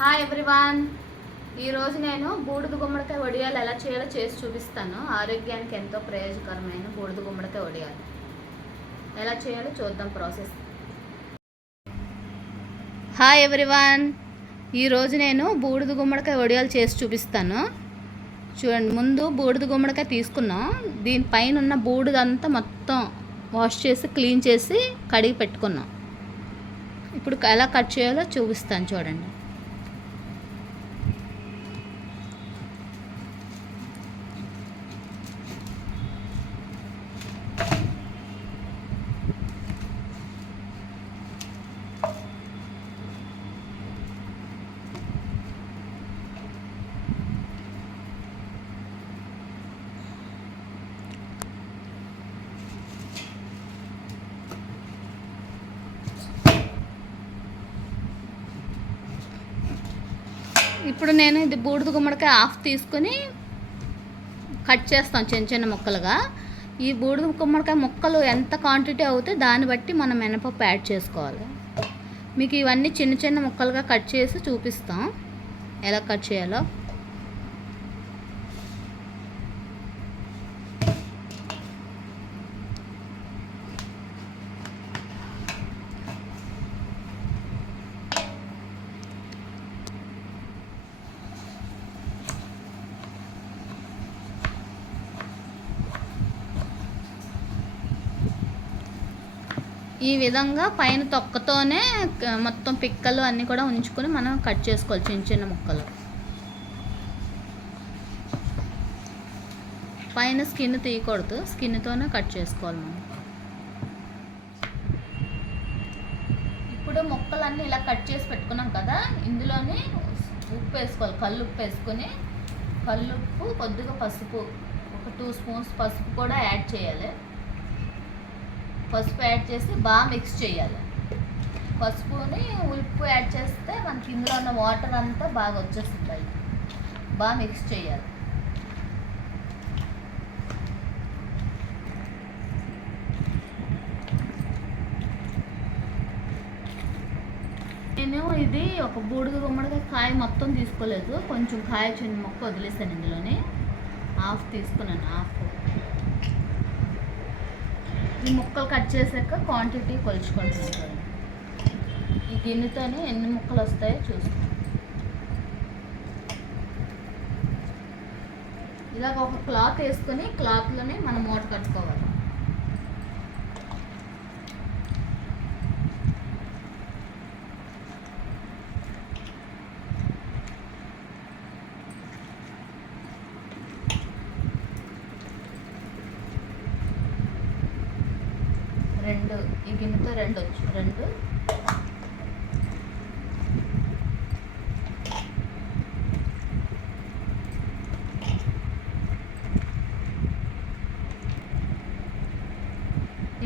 Hi everyone. ఈరోజు నేను బూడిద గుమ్మడికాయ వడియాలు ఎలా చేయాలో చేసి చూపిస్తాను. ఆరోగ్యానికి ఎంతో ప్రయోజనకరమైన బూడిద గుమ్మడికాయ వడియాలు ఎలా చేయాలో చూద్దాం ప్రాసెస్. Hi everyone. ఈరోజు నేను బూడిద గుమ్మడికాయ వడియాలు చేసి చూపిస్తాను. చూడండి, ముందు బూడిద గుమ్మడికాయ తీసుకున్నాం. దీనిపైన ఉన్న బూడిదంతా మొత్తం వాష్ చేసి క్లీన్ చేసి కడిగి పెట్టుకున్నాం. ఇప్పుడు ఎలా కట్ చేయాలో చూపిస్తాను చూడండి. ఇప్పుడు నేను ఇది బూడిద గుమ్మడికాయ హాఫ్ తీసుకొని కట్ చేస్తాం చిన్న చిన్న ముక్కలుగా. ఈ బూడిద గుమ్మడికాయ ముక్కలు ఎంత క్వాంటిటీ అవుతే దాన్ని బట్టి మనం మినపప్పు యాడ్ చేసుకోవాలి. మీకు ఇవన్నీ చిన్న చిన్న ముక్కలుగా కట్ చేసి చూపిస్తాం ఎలా కట్ చేయాలో. ఈ విధంగా పైన తొక్కతోనే మొత్తం పిక్కలు అన్నీ కూడా ఉంచుకొని మనం కట్ చేసుకోవాలి చిన్న చిన్న ముక్కలు. పైన స్కిన్ తీయకూడదు, స్కిన్తోనే కట్ చేసుకోవాలి మనం. ఇప్పుడు ముక్కలన్నీ ఇలా కట్ చేసి పెట్టుకున్నాం కదా, ఇందులోనే ఉప్పు వేసుకోవాలి. కల్లుప్పు వేసుకొని, కల్లుప్పు కొద్దిగా పసుపు, ఒక 2 స్పూన్స్ పసుపు కూడా యాడ్ చేయాలి. పసుపు యాడ్ చేసి బాగా మిక్స్ చేయాలి. పసుపుని ఉప్పు యాడ్ చేస్తే మనకి ఇందులో ఉన్న వాటర్ అంతా బాగా వచ్చేస్తుంది. బాగా మిక్స్ చేయాలి. నేను ఇది ఒక బూడిద గుమ్మడికాయ కాయ మొత్తం తీసుకోలేదు, కొంచెం కాయ చిన్న మొక్క వదిలేసాను. ఇందులోనే హాఫ్ తీసుకున్నాను. హాఫ్ ఈ ముక్కలు కట్ చేసాక క్వాంటిటీ కొలుచుకుంటున్నాను. ఈ గిన్నెతోనే ఎన్ని ముక్కలు వస్తాయో చూస్తాను. ఇలాగ ఒక క్లాత్ వేసుకొని క్లాత్లోనే మనం మూట కట్టుకోవాలి. ఈ గిన్నెతో 2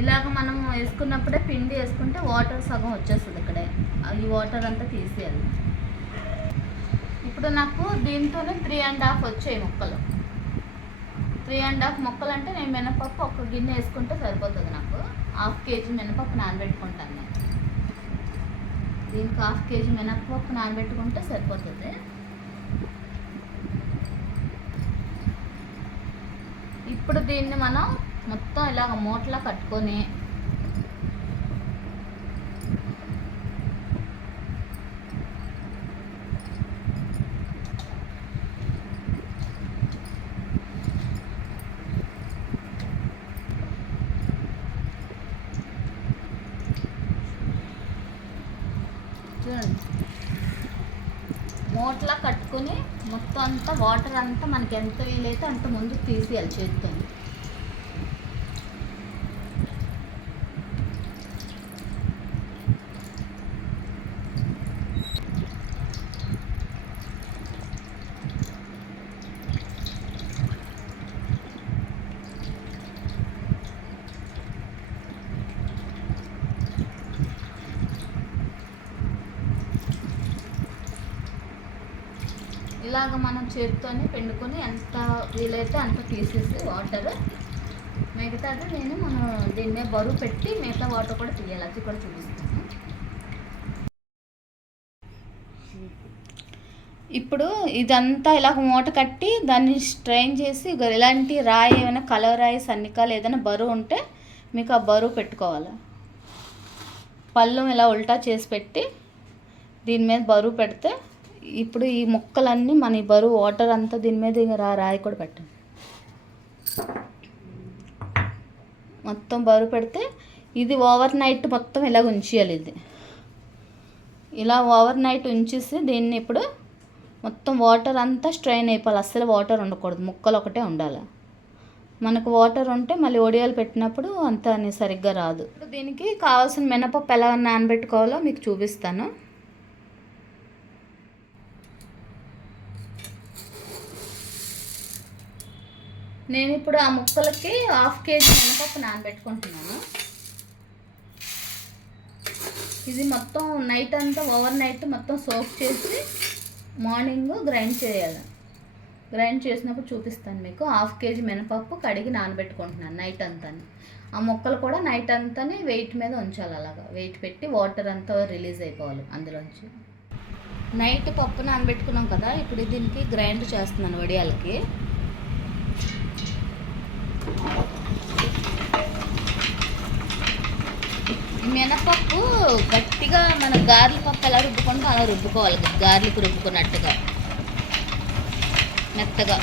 ఇలాగ మనం వేసుకున్నప్పుడే పిండి వేసుకుంటే వాటర్ సగం వచ్చేస్తుంది. ఇక్కడే ఈ వాటర్ అంతా తీసేయాలి. ఇప్పుడు నాకు దీంతోనే 3.5 వచ్చాయి ముక్కలు. 3.5 ముక్కలు అంటే నేను మినపప్పు ఒక గిన్నె వేసుకుంటే సరిపోతుంది. నాకు 1/2 కేజీ మినపప్పు నానబెట్టుకుంటాను. నేను దీనికి 1/2 కేజీ మినపప్పు నానబెట్టుకుంటే సరిపోతుంది. ఇప్పుడు దీన్ని మనం మొత్తం ఇలాగ మూటలా కట్టుకొని చూడండి, మూటలా కట్టుకొని మొత్తం అంతా వాటర్ అంతా మనకి ఎంత వీలైతే అంత ముందుకు తీసేయాలి చేతితో. ఇలాగ మనం చేతితోనే పిండుకొని ఎంత వీలైతే అంత తీసేసి వాటర్, మిగతాది నేను మనం దీన్ని బరువు పెట్టి మిగతా వాటర్ కూడా తీయాలి. అది కూడా చూపిస్తాను. ఇప్పుడు ఇదంతా ఇలా మూట కట్టి దాన్ని స్ట్రెయిన్ చేసి ఇలాంటి రాయి ఏమైనా కలర్ రాయి సన్నికాలు ఏదైనా బరువు ఉంటే మీకు ఆ బరువు పెట్టుకోవాలి. పళ్ళం ఇలా ఉల్టా చేసి పెట్టి దీని మీద బరువు పెడితే ఇప్పుడు ఈ ముక్కలన్నీ మన ఈ బరువు వాటర్ అంతా దీని మీద రాయి కూడా పెట్టండి. మొత్తం బరువు పెడితే ఇది ఓవర్ నైట్ మొత్తం ఇలా ఉంచేయాలి. ఇది ఇలా ఓవర్ నైట్ ఉంచేసి దీన్ని ఇప్పుడు మొత్తం వాటర్ అంతా స్ట్రెయిన్ అయిపోవాలి. అస్సలు వాటర్ ఉండకూడదు, ముక్కలు ఒకటే ఉండాలి. మనకు వాటర్ ఉంటే మళ్ళీ ఒడియాలు పెట్టినప్పుడు అంత సరిగ్గా రాదు. ఇప్పుడు దీనికి కావాల్సిన మినపప్పు ఎలా నానబెట్టుకోవాలో మీకు చూపిస్తాను. నేను ఇప్పుడు ఆ ముక్కలకి 1/2 kg మినపప్పు నానబెట్టుకుంటున్నాను. ఇది మొత్తం నైట్ అంతా ఓవర్ నైట్ మొత్తం సోక్ చేసి మార్నింగ్ గ్రైండ్ చేయాలి. గ్రైండ్ చేసినప్పుడు చూపిస్తాను మీకు. 1/2 kg మినపప్పు కడిగి నానబెట్టుకుంటున్నాను నైట్ అంతా. ఆ ముక్కలు కూడా నైట్ అంతా వెయిట్ మీద ఉంచాలి. అలాగా వెయిట్ పెట్టి వాటర్ అంతా రిలీజ్ అయిపోవాలి అందులోంచి. నైట్ పప్పు నానబెట్టుకున్నాం కదా, ఇప్పుడు దీనికి గ్రైండ్ చేస్తున్నాను వడియాలకి. మినపప్పు గట్టిగా మన గార్లి పప్పు ఎలా రుబ్బుకుంటే అలా రుబ్బుకోవాలి, గార్లికి రుబ్బుకున్నట్టుగా మెత్తగా.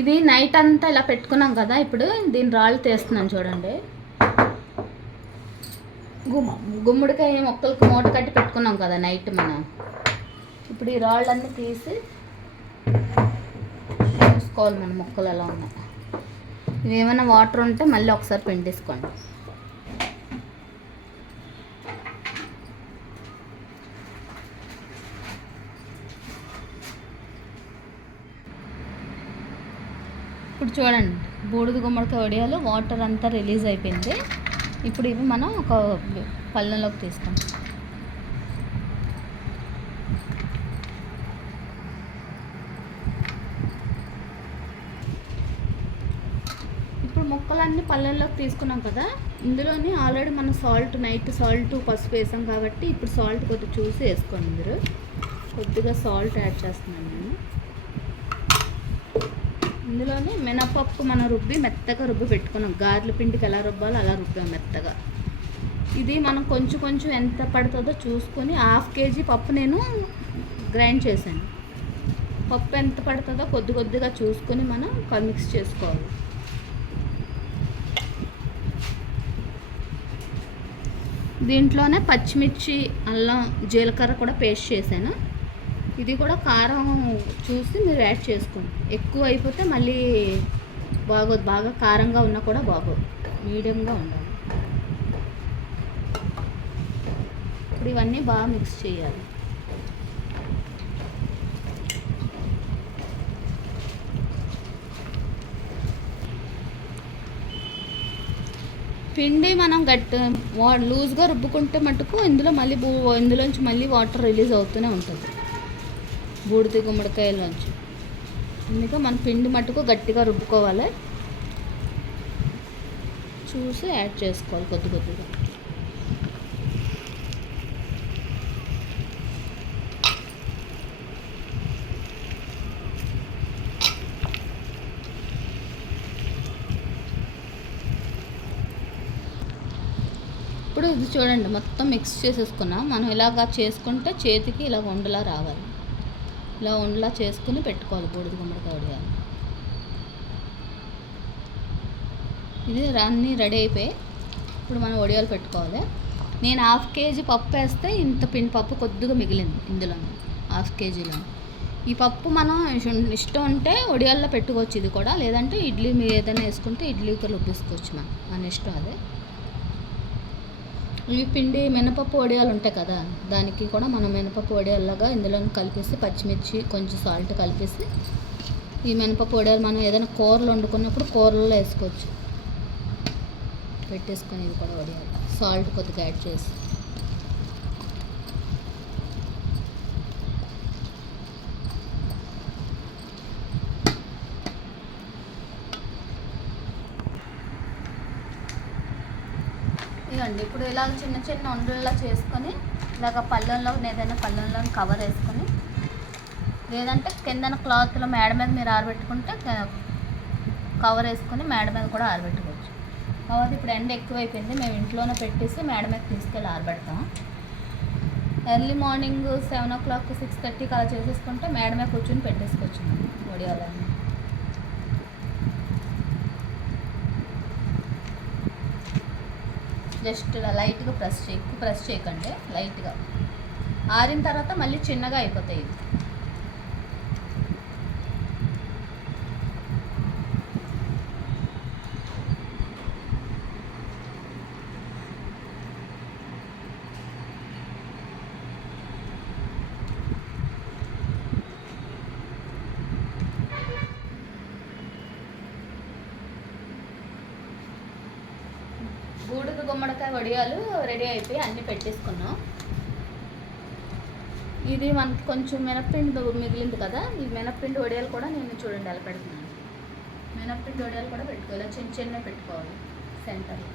ఇది నైట్ అంతా ఇలా పెట్టుకున్నాం కదా, ఇప్పుడు దీని రాళ్ళు తీస్తున్నాను చూడండి. గుమ్మడికాయ మొక్కలకు మూట కట్టి పెట్టుకున్నాం కదా నైట్ మనం. ఇప్పుడు ఈ రాళ్ళన్నీ తీసి చూసుకోవాలి మన మొక్కలు ఎలా ఉన్నాయి. ఇవి ఏమైనా వాటర్ ఉంటే మళ్ళీ ఒకసారి పిండేసుకోండి. ఇప్పుడు చూడండి, బూడిద గుమ్మడికాయ వడియాలు వాటర్ అంతా రిలీజ్ అయిపోయింది. ఇప్పుడు ఇవి మనం ఒక పళ్ళెంలోకి తీస్తాం. ఇప్పుడు ముక్కలన్నీ పళ్ళెంలోకి తీసుకున్నాం కదా, ఇందులోని ఆల్రెడీ మనం నైట్ సాల్ట్ పసుపు వేసాం కాబట్టి ఇప్పుడు సాల్ట్ కొద్దిగా చూసి వేసుకోండి. మీరు కొద్దిగా సాల్ట్ యాడ్ చేస్తున్నాను నేను. ఇందులోనే మినపప్పు మనం మెత్తగా రుబ్బి పెట్టుకున్నాం. గారెల పిండికి ఎలా రుబ్బాలో అలా రుబ్బాం మెత్తగా. ఇది మనం కొంచెం ఎంత పడుతుందో చూసుకొని 1/2 kg పప్పు నేను గ్రైండ్ చేశాను. పప్పు ఎంత పడుతుందో కొద్దిగా చూసుకొని మనం మిక్స్ చేసుకోవాలి. దీంట్లోనే పచ్చిమిర్చి, అల్లం, జీలకర్ర కూడా పేస్ట్ చేశాను. ఇది కూడా కారం చూసి మీరు యాడ్ చేసుకోండి. ఎక్కువ అయిపోతే మళ్ళీ బాగోదు, బాగా కారంగా ఉన్నా కూడా బాగోదు, మీడియంగా ఉండాలి. ఇప్పుడు ఇవన్నీ బాగా మిక్స్ చేయాలి. పిండి మనం లూజ్గా రుబ్బుకుంటే మటుకు ఇందులోంచి మళ్ళీ వాటర్ రిలీజ్ అవుతూనే ఉంటుంది బూడిద గుమ్మడికాయలోంచి. అందుకే మన పిండి మటుకు గట్టిగా రుబ్బుకోవాలి, చూసి యాడ్ చేసుకోవాలి కొద్దిగా. ఇప్పుడు ఇది చూడండి, మొత్తం మిక్స్ చేసేసుకున్నాం. మనం ఇలాగా చేసుకుంటే చేతికి ఇలా ఉండలా రావాలి. ఇలా ఉండలా చేసుకుని పెట్టుకోవాలి బూడిద గుమ్మడికాయ వడియాలు. ఇది అన్నీ రెడీ అయిపోయి ఇప్పుడు మనం వడియాలు పెట్టుకోవాలి. నేను 1/2 kg పప్పు వేస్తే ఇంత పిండి పప్పు కొద్దిగా మిగిలింది ఇందులో 1/2 kgలో. ఈ పప్పు మనం ఇష్టం ఉంటే వడియాల్లో పెట్టుకోవచ్చు. ఇది కూడా లేదంటే ఇడ్లీ మీరు ఏదైనా వేసుకుంటే ఇడ్లీకి రుబ్బిసుకోవచ్చు. మన ఇష్టం అదే. ఈ పిండి మినపప్పు వడియాలు ఉంటాయి కదా, దానికి కూడా మనం మినపప్పు వడియాల్లాగా ఇందులో కలిపేసి పచ్చిమిర్చి కొంచెం సాల్ట్ కలిపేసి ఈ మినపప్పు వడియాలు మనం ఏదైనా కూరలు వండుకున్నప్పుడు కూరల్లో వేసుకోవచ్చు. పెట్టేసుకొని ఇది కూడా వడియాలు సాల్ట్ కొద్దిగా యాడ్ చేసి ఇదిగోండి ఇప్పుడు ఇలా చిన్న చిన్న ఉండల్లా చేసుకొని ఇలాగ పళ్ళెంలో ఏదైనా పళ్ళెంలో కవర్ వేసుకొని, లేదంటే కిందన క్లాత్లో మేడ మీద మీరు ఆరబెట్టుకుంటే కవర్ వేసుకొని మేడ మీద కూడా ఆరబెట్టుకోవచ్చు. కాబట్టి ఇప్పుడు ఎండ ఎక్కువైపోయింది, మేము ఇంట్లోనే పెట్టేసి మేడ మీద తీసుకెళ్ళి ఆరబెడతాం. ఎర్లీ మార్నింగ్ 7 o'clock 6:30 అలా చేసేసుకుంటే మేడ మీద కూర్చొని పెట్టేసుకోవచ్చు వడియాలన్నీ. జస్ట్ ఇలా లైట్గా ఎక్కువ ప్రెస్ చేయకండి, లైట్గా. ఆరిన తర్వాత మళ్ళీ చిన్నగా అయిపోతాయి. బూడిద గుమ్మడికాయ వడియాలు రెడీ అయిపోయి అన్నీ పెట్టేసుకున్నాం. ఇది మనకి కొంచెం మినప్పిండి మిగిలింది కదా, ఈ మినప్పిండి వడియాలు కూడా నేను చూడండి ఎలా పెడుతున్నాను. మినప్పిండి వడియాలు కూడా పెట్టుకోవాలి, చిన్న చిన్న పెట్టుకోవాలి సెంటర్లో.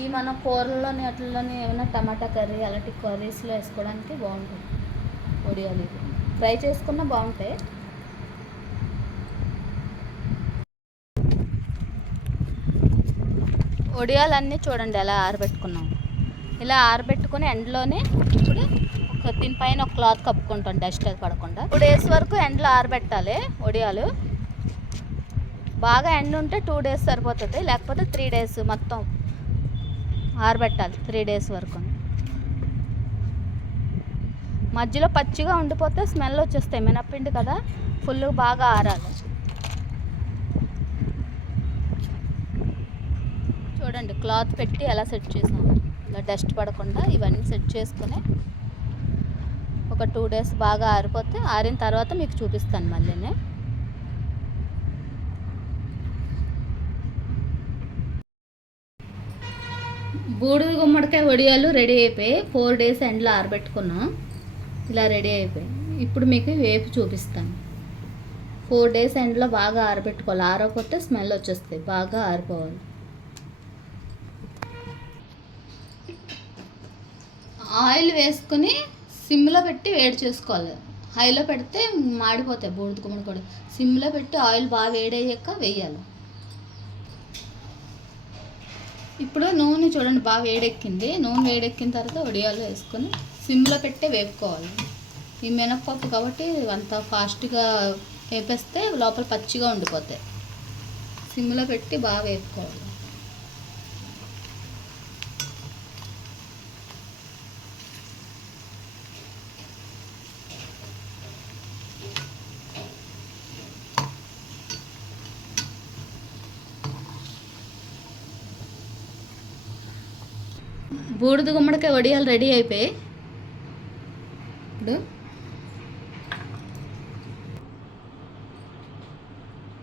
ఈ మన కూరల్లోని అట్లలోని ఏమైనా టమాటా కర్రీ అలాంటి కర్రీస్లో వేసుకోవడానికి బాగుంటుంది వడియాలు. ఇది ఫ్రై చేసుకున్నా బాగుంటాయి. వడియాలన్నీ చూడండి ఎలా ఆరబెట్టుకున్నాం. ఇలా ఆరబెట్టుకుని ఎండలోనే ఇప్పుడు దీనిపైన ఒక క్లాత్ కప్పుకుంటాం, డస్ట్ అది పడకుండా. 2 days వరకు ఎండలో ఆరబెట్టాలి వడియాలు. బాగా ఎండ ఉంటే 2 days సరిపోతుంది, లేకపోతే 3 days మొత్తం ఆరబెట్టాలి. 3 days వరకు. మధ్యలో పచ్చిగా ఉండిపోతే స్మెల్ వచ్చేస్తాయి, మినప్పిండి కదా, ఫుల్ బాగా ఆరాలి. చూడండి క్లాత్ పెట్టి ఎలా సెట్ చేసాము, ఇలా డస్ట్ పడకుండా ఇవన్నీ సెట్ చేసుకుని ఒక 2 days బాగా ఆరిపోతే, ఆరిన తర్వాత మీకు చూపిస్తాను మళ్ళీనే. బూడిద గుమ్మడికాయ వడియాలు రెడీ అయిపోయి 4 days ఎండలో ఆరబెట్టుకున్నాం. ఇలా రెడీ అయిపోయి ఇప్పుడు మీకు వేపు చూపిస్తాను. 4 days ఎండలో బాగా ఆరబెట్టుకోవాలి, ఆరకపోతే స్మెల్ వచ్చేస్తాయి, బాగా ఆరిపోవాలి. ఆయిల్ వేసుకుని సిమ్లో పెట్టి వేడి చేసుకోవాలి. హైలో పెడితే మాడిపోతాయి బూడిద గుమ్మడి కూడా. సిమ్లో పెట్టి ఆయిల్ బాగా వేడయ్యాక వేయాలి. ఇప్పుడు నూనె చూడండి బాగా వేడెక్కింది. నూనె వేడెక్కిన తర్వాత వడియాలు వేసుకొని సిమ్లో పెట్టే వేపుకోవాలి. ఈ మినప్పప్పు కాబట్టి అంత ఫాస్ట్గా వేపేస్తే లోపల పచ్చిగా ఉండిపోతాయి. సిమ్లో పెట్టి బాగా వేపుకోవాలి. బూడిద గుమ్మడికాయ వడియాలు రెడీ అయిపోయి ఇప్పుడు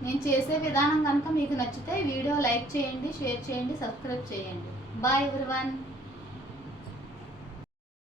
నేను చేసే విధానం కనుక మీకు నచ్చితే వీడియో లైక్ చేయండి, షేర్ చేయండి, సబ్స్క్రైబ్ చేయండి. Bye everyone.